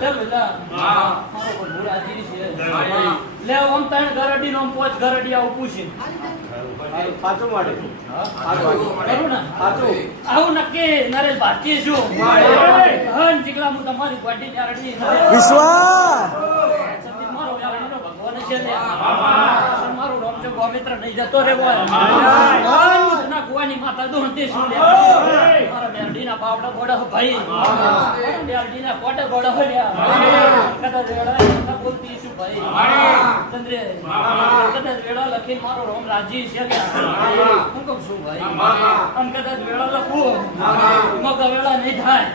લે બેટા મારો પણ ભૂરાજી છે લે ઓમ તણ ગરડી નો પોચ ગરડી આવું પૂછી સાચું માટે કરું ને સાચું આવું નક્કી નરેશ ભારતીય છું હન જીગલા હું તમારી ગોડી ન્યારડી વિશ્વાસ! મારો ભગવાન છે રામચો ગોમિત્ર નહીં જતો ના ગોવાની માતા દોહતી શું લે? મારા મેરડીના બોડા ભાઈ. મેરડીના કોટે બોડા બોલતી શું ભાઈ. ચંદ્રે કદાચ વેળા લખી મારો રોમ રાજી છે કે હું. કહું છું ભાઈ આમ કદાચ વેળા લખું. મગ વેળા નહીં થાય.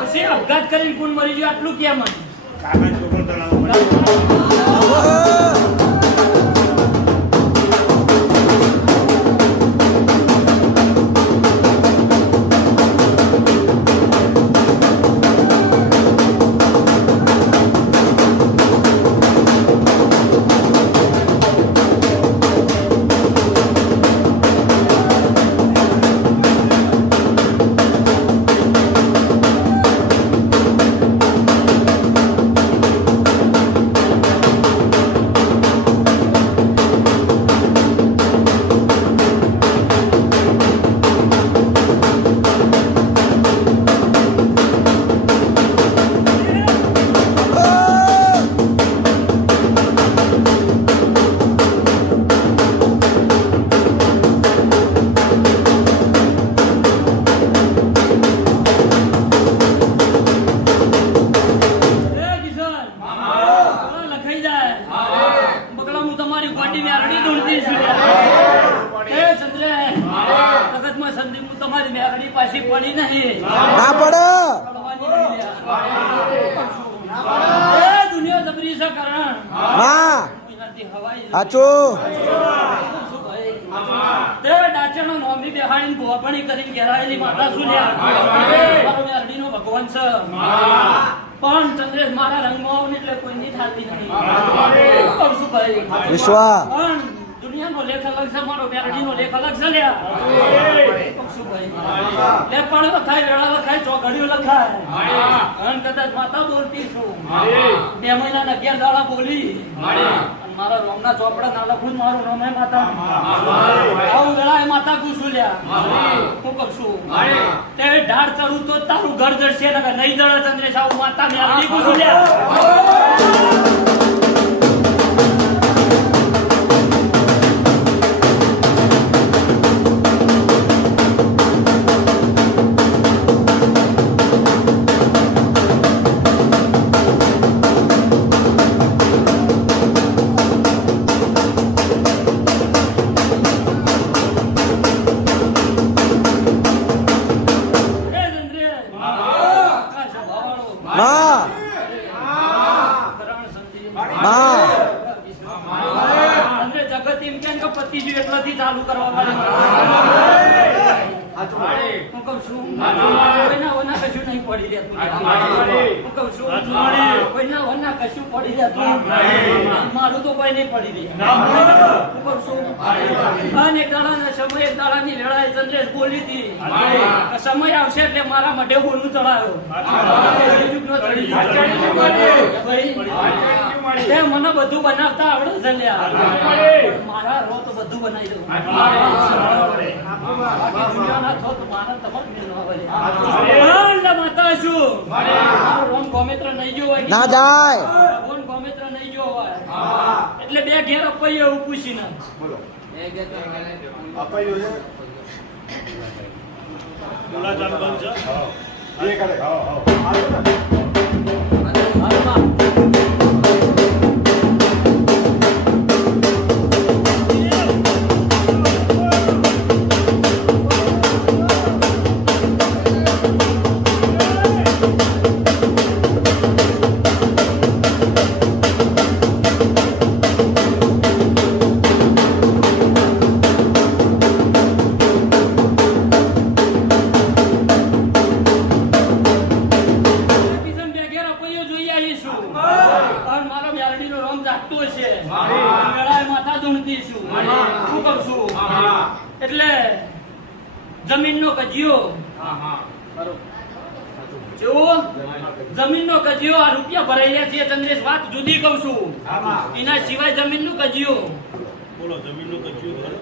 પછી અપઘાત કરીને કોણ મરી ગયો આટલું કેમ? કાકા છોકરો તળાવ પડી નહીં. ના પડે. એ દુનિયા જબરી છે કરણ? તે બેહાડીને કરીને ઘેરાયેલી માતા શું લ્યા? ભગવાન છે. પણ ચંદ્રેશ મારા રંગમાં એટલે કોઈની થાતી નહીં છું પણ દુનિયાનો લેખ અલગ છે, મારો મેરડીનો લેખ અલગ છે લ્યા લે, પણ લખાય, વેળા લખાય, ચોઘડીઓ લખાય. અને કદાચ માતા બોલતી છું. બે મહિનાના અગિયાર દાડા બોલી. મારા રોમ ના ચોપડા ના લખું મારું મારું હે માતા. આવું વેળા માતા ગુસુલ્યા હું કરશું તે ઢાળ ચડું તો તારું ઘર જડશે નહીં જડે ચંદ્રેશ, આવું માતા મેરડી ગુસુલ્યા એ સંધિ જગત એમ કેમ કે પતિ જો એટલાથી ચાલુ કરવા હું કહું છું કોઈના વના કશું નહીં પડી રહેતું. હું કહું છું કોઈના વના કશું પડી રહેતું. મારું તો કોઈ નહીં પડી દે હું કહું છું અને સમય દાડાની વેળાએ ચંદ્રેશ બોલી હતી. સમય આવશે એટલે મારા માટે હોનું ચડાયો. યુગનો ચડી ભાઈ, તે મને બધું બનાવતા આવડે છે લ્યા. મારા રો તો બધું બનાવી દઉં. દુનિયાના થો તો મારા તમારે મેળવા આવે લ્યા. પણ માતા છું રોમ ગોમેત્ર નહીં હોય. ના જાય. રોમ ગોમેત્ર નહીં ગયો હોય. એટલે બે ઘેર અપાઈએ એવું પૂછીને. અપાયું છે? બોલાચાલ બંધ છે એ કરે હા હા. જાગતો છે વેળાએ માથા ધૂણતી છું. શું કરું છું? એટલે જમીનનો કજિયો. જેવું જમીનનો કજિયો આ રૂપિયા ભરાઈ રહ્યા છે ચંદ્રેશ વાત જુદી કઉ છું. એના સિવાય જમીનનું કજિયો. બોલો જમીનનું કજિયો ભરો.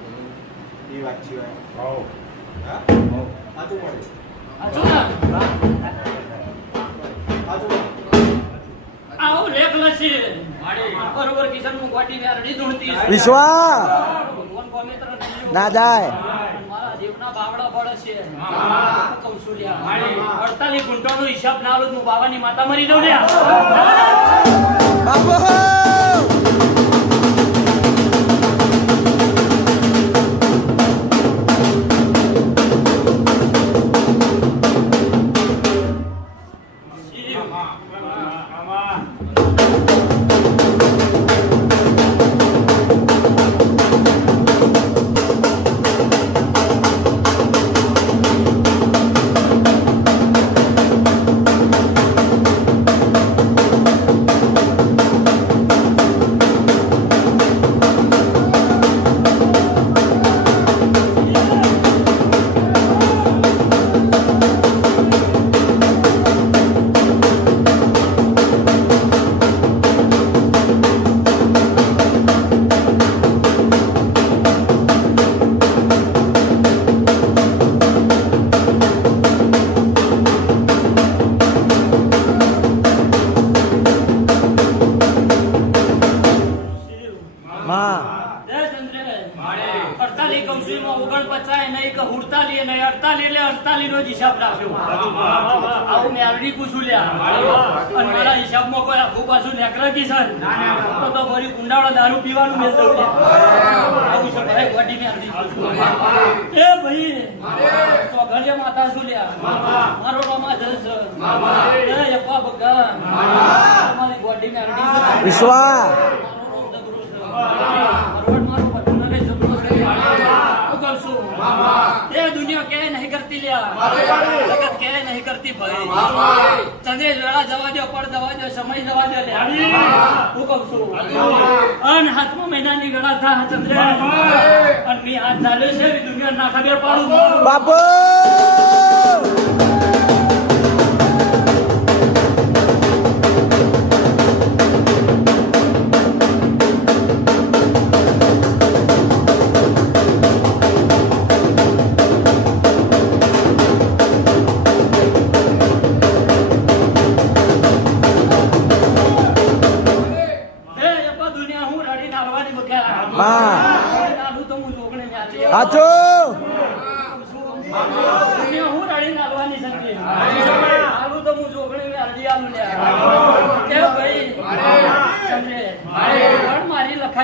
એ વાત સિવાય. આવો. હા? આ તો પડે ને? વિશ્વા. ના જાય. મારા જીવના બાવડા પડે છે. કહું છું લ્યા. અડતાલીસ હિસાબ ના તો હું બાવાની માતા મરી જાઉં લ્યા ચંદ્રભાઈ. અડતાલીસ કૌશીમાં ઓગણપચાસ નહીં કે નહીં. અડતાલીસ એટલે અડતાલી નો જ હિસાબ રાખ્યો. આવું મેં આવડી પૂછું લ્યા. અને મારા હિસાબમાં કોઈ આખું પાછું નેકરા કિશન તો તો ભરી કુંડાળા દારૂ પીવાનું મેં દઉં લ્યા. આવું છે. ભાઈ ગોડી મેં આવડી એ ભાઈ ચોઘડિયા માતા શું લ્યા? મારો રમા જલ છે એ અપ્પા ભગવાન. મારી ગોડી મેં આવડી છે. વિશ્વા નહીં કરતી ભાઈ તને લડા જવા દો પડ દવા દો સમય જવા દો હું કઉ છું અન હાથમો મહિનાની લડા થા ચંદ્ર અને મેં હાથ ચાલ્યો છે દુનિયા ના પાડું બાપુ!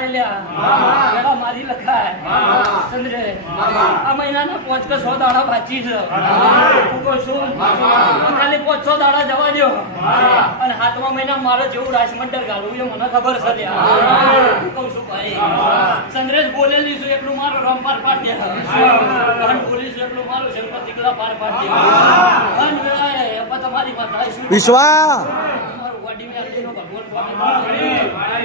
મારી લખાય મારી લખાય ચંદ્રે આ મહિનાના પોચ કે સો દાડા બાકી છે હું કહું છું ખાલી પોચ સો દાડા જવા દો અને હાથમાં મહિના મારે જેવું રાસમંડળ ગાળવું એ મને ખબર છે લ્યા હું છું ભાઈ ચંદ્રેશ બોલેલી છું એટલું મારો રમ પાર પાડ દે બોલી છું એટલું મારું શંકર દીકરા પાર પાડ દે તમારી માતા વિશ્વા ભગવાન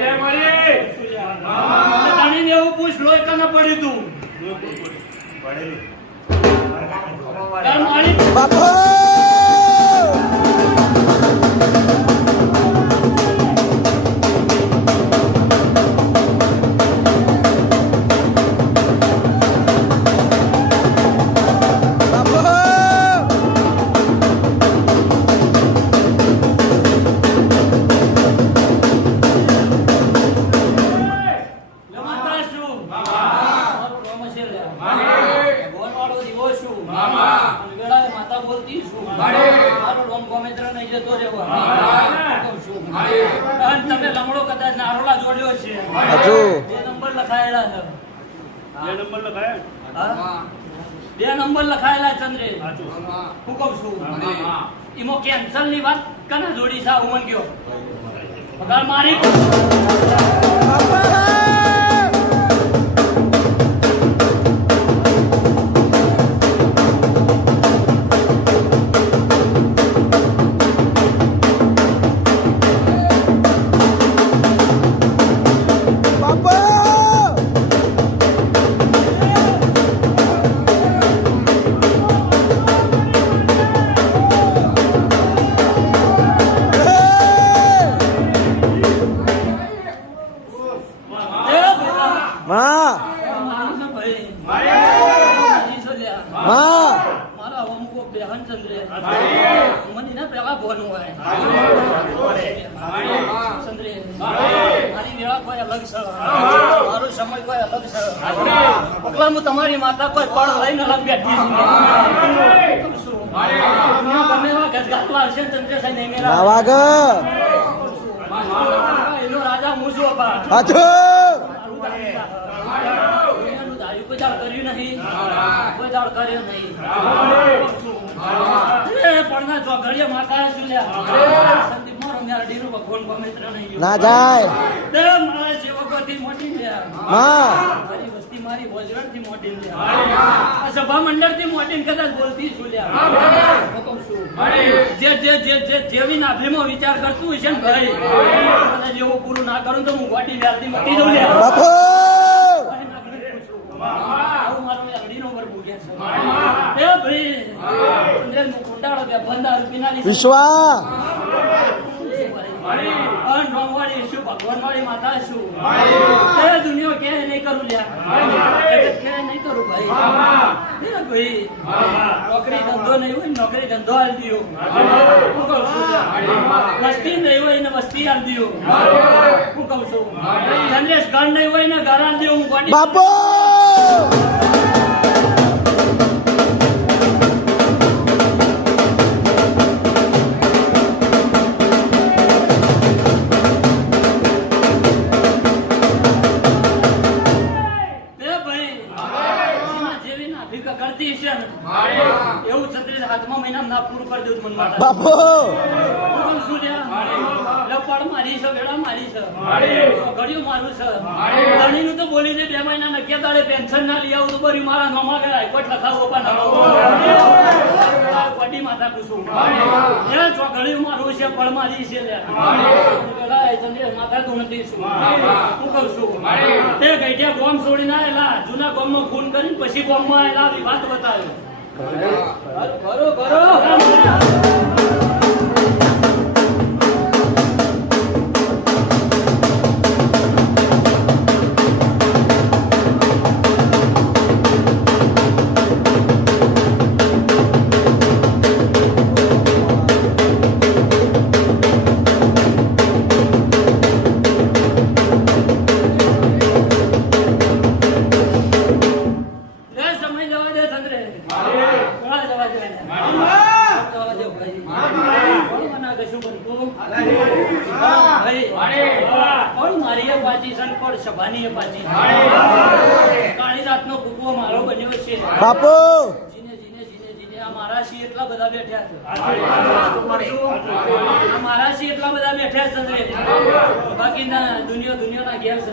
તાણીને એવું પૂછ લોહી કને પડ્યું તું? પડેલી. બાપુ! હું કહું છું એમાં કેન્સલની વાત કને જોડી છે ઉમન ગયો? પગાર મારી. માતા કોઈ પણ લઈને બેઠી એનો રાજા. હું છું અપા. હાચું. કોઈ કર્યું નહીં. કોઈ કર્યો નહીં. માતા શું લ્યા. સંદીપ મારો મેરડીનું ભગવાન પવિત્ર નહીં. ના જાય. તે મારા સેવકોથી મોટી માં આ સભા કદાચ બોલતી છું હું કહું છું. જે જે જે જે જેવી નાભીમાં વિચાર કરતું હશે ને ભાઈ પૂરું ના કરું તો હું વ્યાજથી મટી જઉં. વિશ્વા! ભગવાન વાળી શું માતા શું કરું લ્યા નહીં કરું ભાઈ. ભાઈ? નોકરી ધંધો નહીં હોય નોકરી ધંધો આલ દિયો. હું કહું છું. વસ્તી નહીં હોય ને વસ્તી આલ દિયો. હું કઉ છું જનરેશ ઘર નહીં હોય ને ઘર આલ દિયો હું બાપુ! બાપુ! મારી છે વેડા મારી છે. ઘડિયું મારું છે. ધણીનું તો બોલી દે બે મહિના ને કે પેન્શન ના લઈ આવું તો બરી મારા નોમા ગયા હાઈકોર્ટ લખાવો પણ પડી માતા કુસુમ એ ચોઘડિયું મારું છે પડ મારી છે લ્યા. પેલા એ ચંદ્ર માથા તું છું. હું કહું છું. તે ગઈઢિયા ગોમ છોડીને આયેલા જૂના ગોમમાં ફોન કરીને પછી ગોમમાં એલા વિવાદ બતાવ્યો કરો કરો છે આ મારા સિંહ એટલા બધા બેઠા છે બાકી દુનિયા દુનિયાના ઘેર છે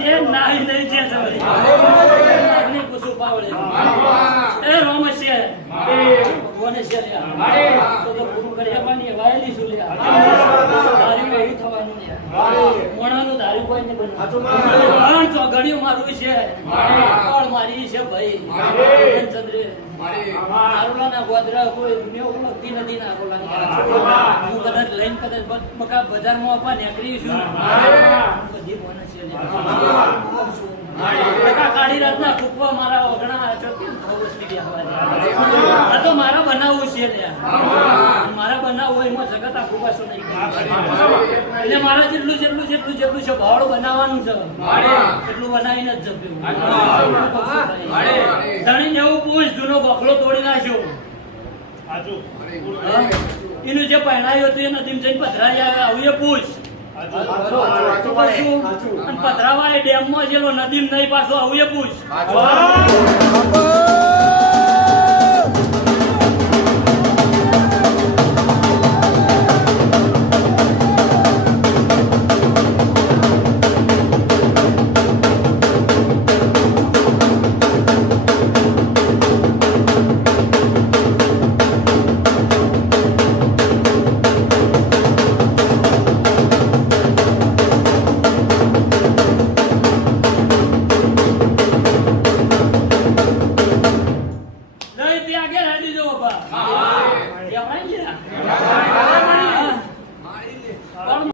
છે છે પાવડે એ છે. છે વાયેલી છું લ્યા. તારી એવું થવાનું નહીં. મોણાનું ધાર્યું કોઈ નહીં બનવાનું. ચોઘડિયું મારું છે. છે ભાઈ ચંદ્રે આરોલાના ગોદરા કોઈ મેં ઓળખતી નથી ના હું કદાચ લઈને કદાચ બકા બજારમાં આપવા નીકળી છું. બધી બોનસ છે કાળી રાતના કૂકવા મારા ઓગણા તો મારા બનાવવું છે મારા બનાવવું હોય એમાં જગત નહીં. એટલે મારા જેટલું જેટલું જેટલું જેટલું છે ભાવડું બનાવવાનું છે. એટલું બનાવીને જ જપ્યું. ધણીને એવું પૂછ જૂનો બખલો તોડી નાખ્યો. એનું જે પહેણાયું હતું એ નદીમ જઈને પધરાઈ આવે આવું એ પૂછ. પધરાવા એ ડેમમાં જેલો નદીમાં નહીં પાછો આવું એ પૂછ.